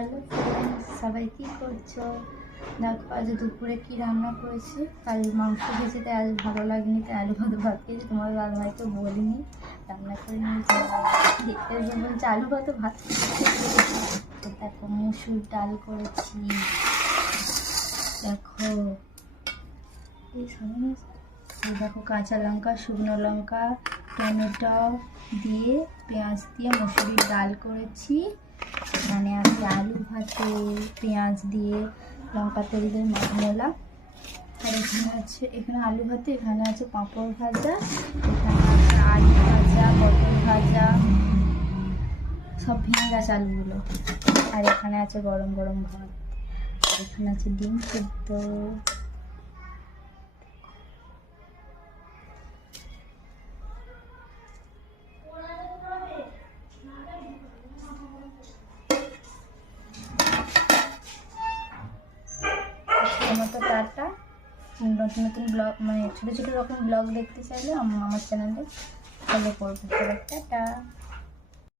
Hello friends, সবাই কী করছো? দেখো আজ দুপুরে কি রান্না করেছি। কাল মাংস খেয়েছি তাই আজ ভালো লাগেনি, তাই আলু ভাত ভাত খেয়েছি। তোমার দাদা ভাইকে বলিনি, রান্না করে নিয়েছি। বলছে আলু ভাত ভাত। দেখো মুসুর ডাল করেছি। দেখো এই দেখো কাঁচা লঙ্কা, শুকনো লঙ্কা, টমেটো দিয়ে পেঁয়াজ দিয়ে মুসুরির ডাল করেছি। মানে আমি আলু ভাতে পেঁয়াজ দিয়ে লঙ্কা তেল দিয়ে মাখমোলা। আর এখানে আলু ভাতে, এখানে আছে পাঁপড় ভাজা, এখানে আছে আলু ভাজা, পটল ভাজা, সব ভেঙে গেছে আলুগুলো। আর এখানে আছে গরম গরম ভাত, আর এখানে আছে ডিম সেদ্ধ। মতো টাটা। নতুন নতুন ব্লগ মানে ছোটো ছোটো রকম ব্লগ দেখতে চাইলে আমার চ্যানেলে ফলো করবে। টাটা।